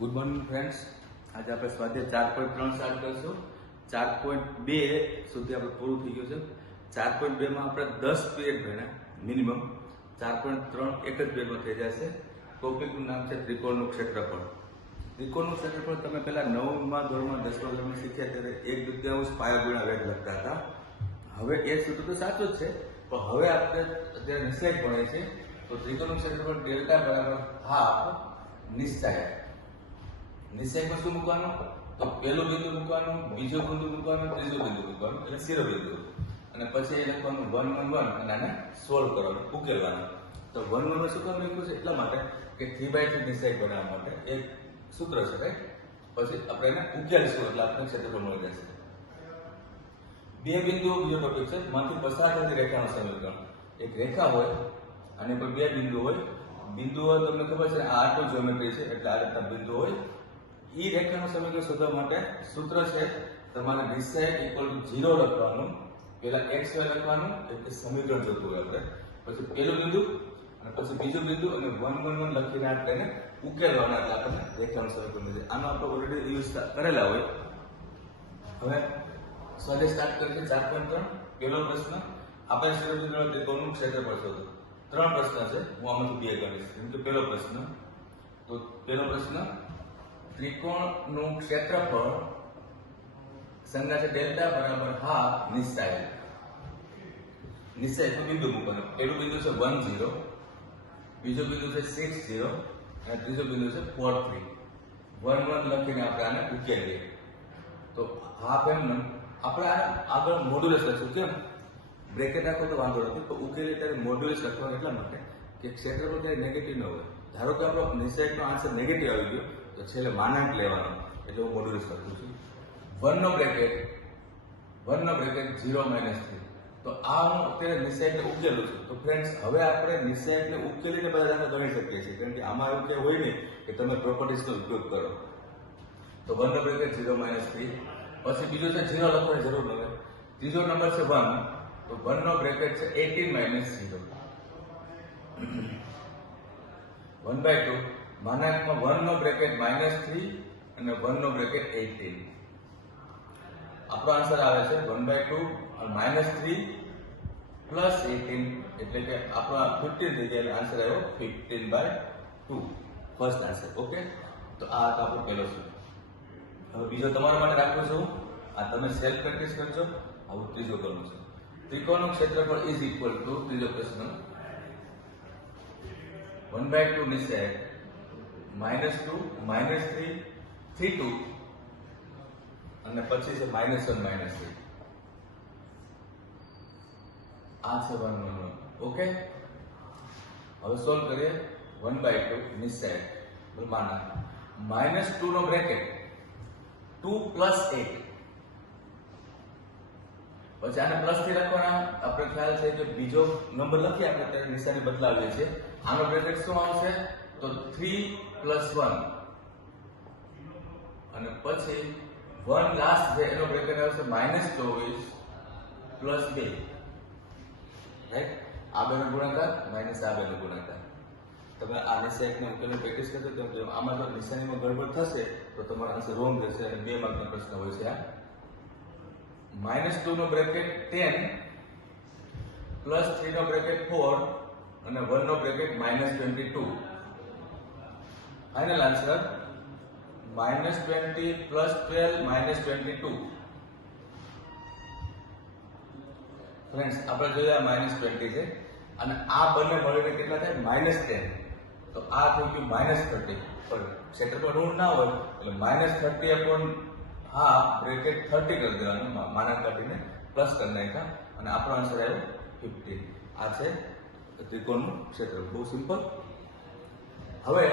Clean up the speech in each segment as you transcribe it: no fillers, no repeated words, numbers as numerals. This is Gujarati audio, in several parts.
Good morning friends. આજે આપણે સ્વાધ્યાય 4.3 સ્ટાર્ટ કરીશું. 4.2 સુધી આપણે પૂરું થઈ ગયું છે. 4.2 માં આપણે 10 પીરિયડ ભણ્યા મિનિમમ. 4.3 એક જ પીરિયડમાં થઈ જશે. ટોપિકનું નામ છે ત્રિકોણનું ક્ષેત્રફળ. ત્રિકોણનું ક્ષેત્રફળ તમે પહેલા 9મા ધોરણમાં 10મા ધોરણમાં શીખ્યા ત્યારે 1/2 પાયો ગુણ્યા વેગ લખતા હતા. હવે એ સૂત્ર તો સાચું જ છે, પણ હવે આપણે અત્યારે નિશ્ચય ભણીએ છીએ. તો ત્રિકોણનું ક્ષેત્રફળ ડેલ્ટા બરાબર હાફ નિશ્ચય. નિશ્ચયમાં શું મૂકવાનું? તો પહેલું બિંદુ મૂકવાનું, બીજો બિંદુ મૂકવાનું, ત્રીજો બિંદુ મૂકવાનું, એટલે શિરોબિંદુ. અને પછી એ લખવાનું 1 1 1 અને આને સોલ્વ કરવાનું, ઉકેલવાનું. તો 1 1 શું કામ લખ્યું છે? એટલા માટે કે 3/3 નિશ્ચય બનાવવા માટે એક સૂત્ર છે, રાઈટ? પછી આપણે એને ઉકેલીશું એટલે આપણે ક્ષેત્રફળ મળી જશે. બે બિંદુઓ બીજો ટોપિક છે. માંથી પસાર થતી રેખાનું સમીકરણ. એક રેખા હોય અને કોઈ બે બિંદુ હોય. બિંદુઓ તમને ખબર છે આ આટલું જ્યોમેટ્રી છે, એટલે આ રીતના બિંદુ હોય. ઈ રેખાનું સમીકરણ શોધવા માટે સૂત્ર છે તમારે નિશ્ચય ઇક્વલ ટુ 0 લખવાનું, પહેલા xy લખવાનું, એટલે સમીકરણ જોતું હોય આપણે. પછી પહેલું બિંદુ અને પછી બીજું બિંદુ અને 1 1 1 લખીને આપણે ઉકેલવાના, એટલે આપણને રેખાનું સમીકરણ મળે. આનો આપણે ઓલરેડી યુઝ કરેલા હોય. હવે સ્વાધ્યાય સ્ટાર્ટ કરીએ. 4.3 પહેલો પ્રશ્ન, આપણે શિરોબિંદુના ત્રિકોણનું ક્ષેત્રફળ શોધો. 3 પ્રશ્ન છે, હું આમાંથી 2 ગણીશ. જેમ કે પહેલો પ્રશ્ન, તો પહેલો પ્રશ્ન, ત્રિકોણનું ક્ષેત્રફળ સંજ્ઞા છે ડેલ્ટા બરાબર હાફ નિશ્ચય. નિશ્ચય તો બિંદુ મૂકવાનું. પહેલું બિંદુ છે 1 0, બીજો બિંદુ છે 6 0 અને ત્રીજો બિંદુ છે 4 3. 1 1 લખીને આપણે આને ઉકેલીએ. તો હાફ એમ આપણે આગળ મોડ્યુલસ લખશું. કેમ? બ્રેકેટ રાખો તો વાંધો નથી, તો ઉકેલી ત્યારે મોડ્યુલસ લખવાનું એટલા માટે કે ક્ષેત્રફળ ક્યાંય નેગેટિવ ન હોય. ધારો કે આપણો નિશ્ચયનો આન્સર નેગેટિવ આવી ગયો તો છેલ્લે માનાંક લેવાનો, એટલે હું મોડ્યુલસ લખું છું. 1 નો બ્રેકેટ 0 - 3. તો આ હું અત્યારે નિશ્ચયને ઉકેલું છું. તો ફ્રેન્ડ્સ, હવે આપણે નિશ્ચયને ઉકેલીને બધા દાખલા ગણી શકીએ છીએ, કારણ કે આમાં એવું કંઈ હોય નહીં કે તમે પ્રોપર્ટીઝનો ઉપયોગ કરો. તો 1 નો બ્રેકેટ 0 - 3. પછી બીજો છે 0 લખવાની જરૂર નથી. ત્રીજો નંબર છે 1, તો 1 નો બ્રેકેટ છે 18 - 0. 1/2 માનાંકમાં 1 નો બ્રેકેટ -3 અને 1 નો બ્રેકેટ 18. આપણો આન્સર આવે છે 1/2 અને -3 પ્લસ 18, એટલે કે આપણો 15 થઈ જાય. આન્સર આવ્યો 15/2, ફર્સ્ટ આન્સર. ઓકે, તો આ હતો આપણો પહેલો સૂત્ર. હવે બીજો તમારા માટે રાખું છું, આ તમે સેલ્ફ પ્રેક્ટિસ કરજો. આવું ત્રીજો કરવું છે. ત્રિકોણનું ક્ષેત્રફળ ઇઝ ઇક્વલ ટુ, ત્રીજો પ્રશ્ન, 1/2 નિશ્ચય -2 -3 3 2 અને પછી છે -1 -3. આ છે 1 1 1. ઓકે, હવે સોલ્વ કરીએ. 1/2 નિશ્ચય માના -2 નો બ્રેકેટ 2 + 8. પછી આને પ્લસ થી લખવાના. આપણે ખ્યાલ છે કે બીજો નંબર લખીએ આપણે ત્યારે નિશાની બદલાવીએ છીએ. આનો બ્રેકેટ શું આવશે? તો 3 + 1 અને પછી 1 લાસ્ટ છે એનો બ્રેકેટ આવશે -24 + 2. રાઈટ? આ બેનો ગુણાકાર માઇનસ આ બેનો ગુણાકાર. તમે આ નિશ્ચયને ઉકેલની પ્રેક્ટિસ કરજો. તો આમાં જો નિશાનીમાં ગડબડ થશે તો તમારો આન્સર રોંગ રહેશે અને 2 માર્કનો પ્રશ્ન હોય છે. આ -2 નો બ્રેકેટ 10 + 3 નો બ્રેકેટ 4 અને 1 નો બ્રેકેટ -22. Final answer -20 + 12 -22. ફ્રેન્ડ્સ, આપણે જોયા -20 છે અને આ બંને મળીને કેટલા થાય? -10. તો આ થઈ ગયું -30. પણ ક્ષેત્રફળ ઋણ ના હોય એટલે -30/હાફ બ્રેકેટ 30 કરી દેવાનું, માનાંક કાઢીને પ્લસ કરી નાખ્યા અને આપણો આન્સર આવ્યો 15. આ છે ત્રિકોણનું ક્ષેત્રફળ. બહુ સિમ્પલ. હવે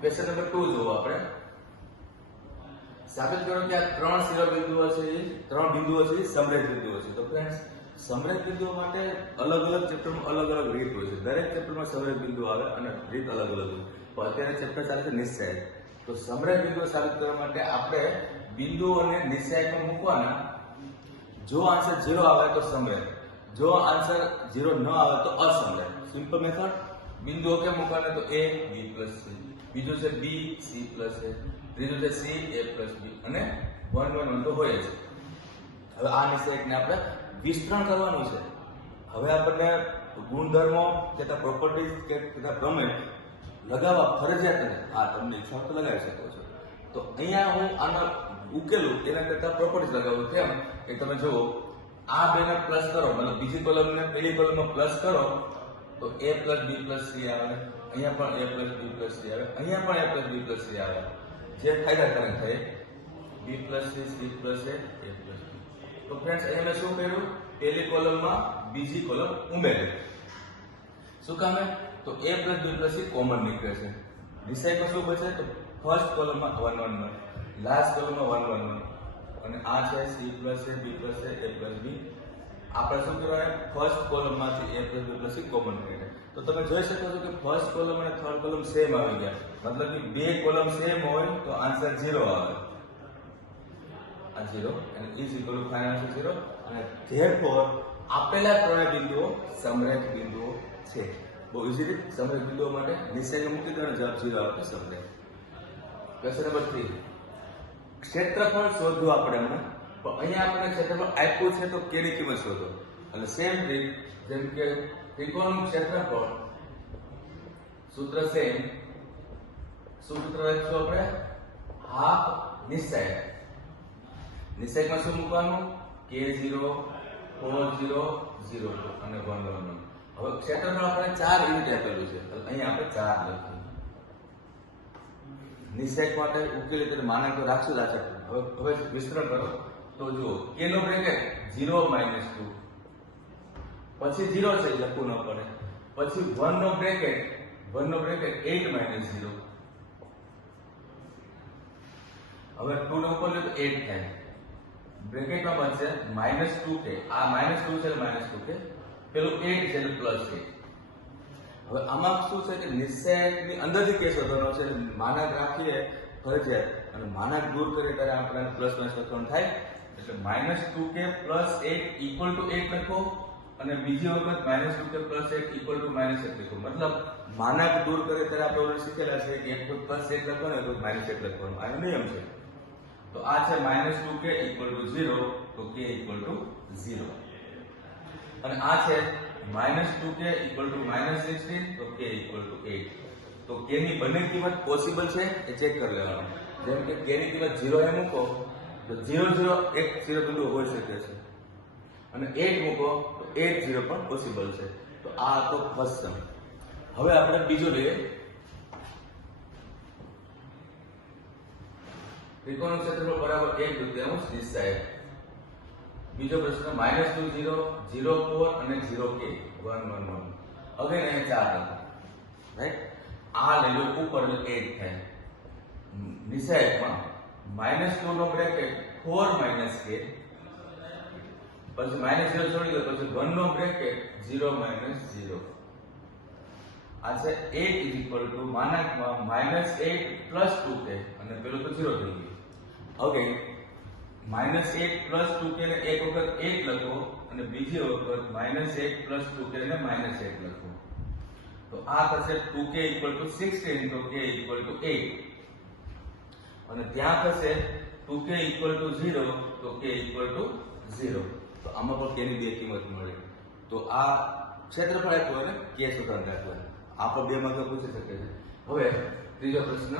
ક્વેશ્ચન નંબર 2 જોવો આપણે. સાબિત કરો કે આ 3 શિરોબિંદુઓ છે, 3 બિંદુઓ છે સમરેખ બિંદુઓ છે. તો ફ્રેન્ડ્સ, સમરેખ બિંદુઓ માટે અલગ અલગ ચેપ્ટરમાં અલગ અલગ રીત હોય છે. દરેક ચેપ્ટરમાં સમરેખ બિંદુ આવે અને રીત અલગ અલગ હોય. પણ અત્યારે ચેપ્ટર ચાલે છે નિશ્ચય. તો સમરેખ બિંદુઓ સાબિત કરવા માટે આપણે બિંદુઓને નિશ્ચયમાં મૂકવાના. જો આન્સર 0 આવે તો સમરેખ, જો આન્સર 0 ન આવે તો અસમરેખ. Simple method. બિંદુઓ કેમ મૂકવાના? તો a b + c. બીજું છે બી સી પ્લસ એ, ત્રીજું છે સી એ પ્લસ બી, અને 1 1 1 તો હોય જ. હવે આ નિષેધને આપણે વિસ્તરણ કરવાનું છે. હવે આપણને ગુણધર્મો કે પ્રોપર્ટીઝ કે પ્રમેય લગાવવા ફરજિયાત નથી. હા, તમને ઈચ્છા હોય તો લગાવી શકો છો. તો અહીંયા હું આનો ઉકેલું એના કરતા પ્રોપર્ટીઝ લગાવું. કેમ કે તમે જુઓ, આ બેને પ્લસ કરો, મતલબ બીજી કોલમને પહેલી કોલમમાં પ્લસ કરો તો a plus b plus c આવે. અહીંયા પણ a plus b plus c આવે. અહીંયા પણ a plus b plus c આવે. જે ફાયદાકારક થાય b plus c c plus a plus b. તો ફ્રેન્ડ્સ, અહીંયા મેં શું કર્યું? પહેલી કોલમમાં બીજી કોલમ ઉમેરી. શું કામે? તો a plus b plus c common નીકળે છે. નિષેધમાં શું બચે? તો ફર્સ્ટ કોલમમાં 1 1 1, લાસ્ટ કોલમમાં 1 1 1, અને આ છે c plus a b plus a plus b. આપણે શું કહેવાય? ફર્સ્ટ કોલમમાંથી a plus b plus c common નીકળે. તો તમે જોઈ શકો છો કે ફર્સ્ટ કોલમ અને થર્ડ કોલમ સેમ આવી ગયા. મતલબ કે બે કોલમ સેમ હોય તો આન્સર 0 આવે. આ 0 અને is equal to final answer 0. અને ધેરફોર આપેલા ત્રણેય બિંદુઓ સમરેખ બિંદુઓ છે. બહુ ઇઝી રીત. સમરેખ બિંદુઓ માટે નિષેધને મૂકી દો અને જવાબ 0 આવે તો સમરેખ. Question number 3. ક્ષેત્રફળ શોધવું આપણે હમણાં, પણ અહીંયા આપણે ક્ષેત્રફળ આપ્યું છે તો કેની કિંમત શોધો. અને સેમ રીત, જેમ કે ત્રિકોણનું ક્ષેત્રફળ સૂત્ર સેમ. સૂત્ર લખશું આપણે હાફ નિષેધ. નિષેધમાં શું મૂકવાનું? k0 4 0 0 અને 1 1 1. હવે ક્ષેત્રફળ આપણે 4 યુનિટ આપેલું છે, અહીંયા આપણે 4 લખીએ. નિષેધ માટે ઉકેલી તો માનાંક તો રાખશું જ. હવે વિસ્તરણ કરો તો જુઓ, k નો બ્રેકેટ 0 - 2, પછી 0 છે લખવું ન પડે, પછી 1 નો બ્રેકેટ 8 - 0. હવે 2 નો ઉપર લે તો 8 થાય. બ્રેકેટમાં બનશે -2k. આ -2 છે એટલે -2k, પેલું 8 છે એટલે +8. હવે આમાં શું છે કે નિષેધની અંદરથી કેસ શોધવાનો છે. માનાંક રાખીએ ફરજિયાત, અને માનાંક દૂર કરીએ ત્યારે આપણે પ્લસ માઇનસ લખવાનું થાય. એટલે -2k + 8 = 8 લખો, અને બીજી વખત -2k + 8 = -8 લખો. મતલબ માનાંક દૂર કરીએ ત્યારે આપણે ઓલરેડી શીખેલા છે કે 1 + 1 લખવાનું તો -1 લખવાનું. આનો નિયમ છે. તો આ છે -2k = 0, તો k = 0. અને આ છે -2k = -16, તો k = 8. તો k ની બંને કિંમત પોસિબલ છે એ ચેક કરી લેવાનું. જેમ કે k ની કિંમત 0 એ મૂકો તો 0 0 એક 0 બિંદુ હોઈ શકે છે, અને 8 મૂકો તો 8 0 પણ પોસિબલ છે. તો આ તો ફર્સ્ટ સમ. હવે આપણે બીજો લઈએ. ત્રિકોણનું ક્ષેત્રફળ બરાબર 1/3 નિષેધ. બીજો પ્રશ્ન -2 0 0 4 અને 0k 1 1 1. હવે અહીંયા 4 હતા, રાઈટ? આ લઈ લો ઉપર એટલે 8 થાય. નિષેધમાં -2 નો બ્રેકેટ 4 - k, પછી -0 છોડી દો, પછી 1 નો બ્રેકેટ 0 - 0. આ છે 8 = માનાંકમાં -8 + 2k, અને પેલું તો 0 થઈ ગયું. હવે -8 + 2k ને એક વખત 8 લખો, અને બીજી વખત -8 + 2k ને -8 લખો. તો આ થશે 2k = 16, તો k = 8. અને ત્યાં થશે 2k = 0, તો k = 0. તો આમાં પણ k ની બે કિંમત મળી. તો આ ક્ષેત્રફળ આપ્યું એટલે k શોધવાનું રાખવાનું. આ પણ બે માર્ક પૂછી શકે છે. હવે ત્રીજો પ્રશ્ન,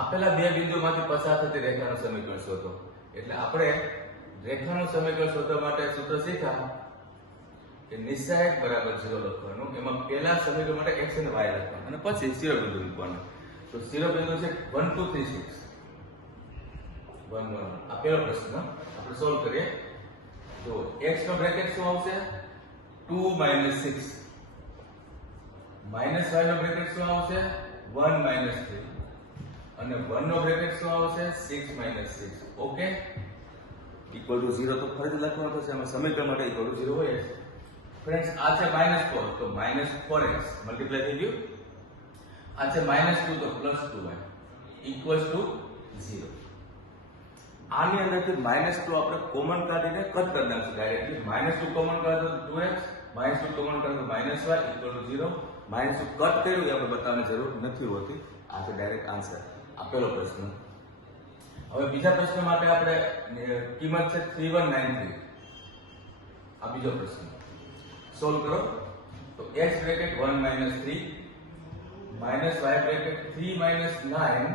આપેલા બે બિંદુમાંથી પસાર થતી રેખાનું સમીકરણ શોધો. એટલે આપણે રેખાનું સમીકરણ શોધવા માટે સૂત્ર શીખ્યા કે નિષેધ બરાબર 0 લખવાનું. એમાં પહેલા સમીકરણ માટે x અને y લખવાનું, અને પછી શિરોબિંદુ મૂકવાનું. તો શિરોબિંદુ છે 1 2 3 6 1 1. આ પહેલો પ્રશ્ન આપણે સોલ્વ કરીએ. તો x નો બ્રેકેટ શું આવશે? 2 - 6. -y નો બ્રેકેટ શું આવશે? 1 - 3. અને 1 નો બ્રેકેટ શું આવશે? 6 - 6. ઓકે, = 0 તો ફરીથી લખવાનું થશે. આમાં સમીકરણ માટે = 0 હોય. ફ્રેન્ડ્સ, આ છે -4, તો -4x મલ્ટીપ્લાય થઈ ગયું. આ છે -2, તો +2y = 0. આની અંદરથી -2 આપણે કોમન કાઢીને કટ કરી નાખશું ડાયરેક્ટલી. -2 કોમન કાઢો તો 2x, -2 કોમન કાઢો તો -y = 0. -2 કટ કર્યું એ આપણે બતાવવાની જરૂર નથી હોતી. આ છે ડાયરેક્ટ આન્સર. આ પહેલો પ્રશ્ન. હવે બીજા પ્રશ્ન માટે આપણે કિંમત છે 3193. આ બીજો પ્રશ્ન સોલ્વ કરો. તો x bracket 1 - 3 minus y bracket 3 - 9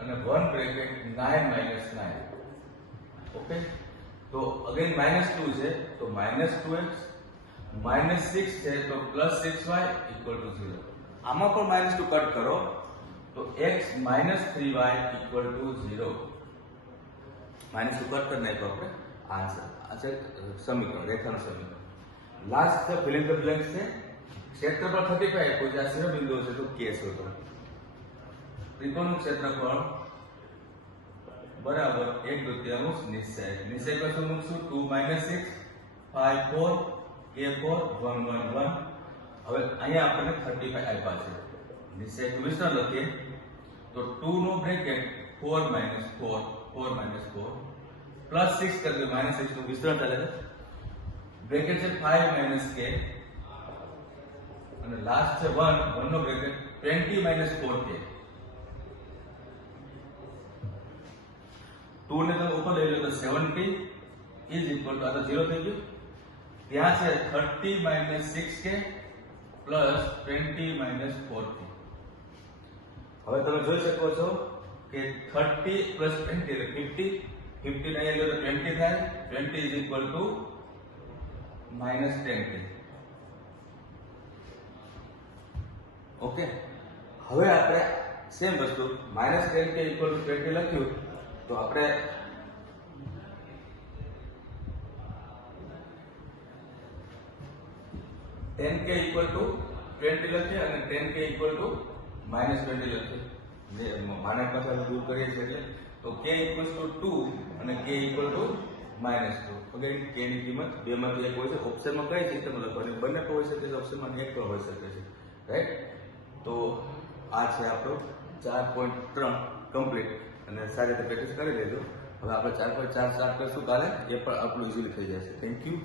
અને 1 બ્રેકેટ 9 - 9. ઓકે, તો અગેન -2 છે તો -2x, -6 છે તો +6y = 0. આમાં પણ -2 કટ કરો તો x - 3y = 0. -2 કટ કરી નાખ્યો આપણે. આન્સર આ છે સમીકરણ, રેખાનું સમીકરણ. લાસ્ટ છે ફિલ ઇન ધ બ્લેન્ક્સ છે. ક્ષેત્રફળ 35 આપ્યું છે, આ શિરોબિંદુ છે તો કે શોધો. ત્રિકોણનું ક્ષેત્રફળ બરાબર 1/2 નિશ્ચય. નિશ્ચય પર શું મૂકશું? 2 - 6 5 4 k 4 1 1 1. હવે અહીંયા આપણને 35 આપ્યા છે. નિશ્ચય વિસ્તરણ લખીએ તો 2 નો બ્રેકેટ 4 - 4 4 - 4 પ્લસ 6 કરી દો. -6 નું વિસ્તરણ ચાલે છે. બ્રેકેટ છે 5 - k અને લાસ્ટ છે 1 નો બ્રેકેટ 20 - 4k. 2 ને તમે ઉપર લઈ લો તો 70 ઇઝ ઇક્વલ ટુ, આ તો 0 થઈ ગયું. ત્યાં છે 30 - 6k પ્લસ 20 - 4k. હવે તમે જોઈ શકો છો કે 30 પ્લસ 20 એટલે 50. 50 ને અહીંયા લો તો 20 થાય. 20 is equal to -10k. Okay, હવે આપણે સેમ વસ્તુ -10k = 20 લખ્યું તો આપણે (10k = 20 લખીએ અને 10k = -20 લખીએ. જે માનક પાછળ દૂર કરીએ છીએ એટલે તો k = 2 અને k = -2. ઓકે, k ની કિંમત બેમાંથી એક હોય છે. ઓપ્શનમાં કઈ સિસ્ટમ લખવાની? બંને પણ હોઈ શકે છે, ઓપ્શનમાં એક પણ હોઈ શકે છે. રાઈટ? તો આ છે આપણો 4.3 કમ્પ્લીટ અને સારી રીતે પ્રેક્ટિસ કરી લેજો. હવે આપણે 4.4 સ્ટાર્ટ કરશું કાલે, એ પણ આપણું ઇઝીલી થઈ જશે. Thank you.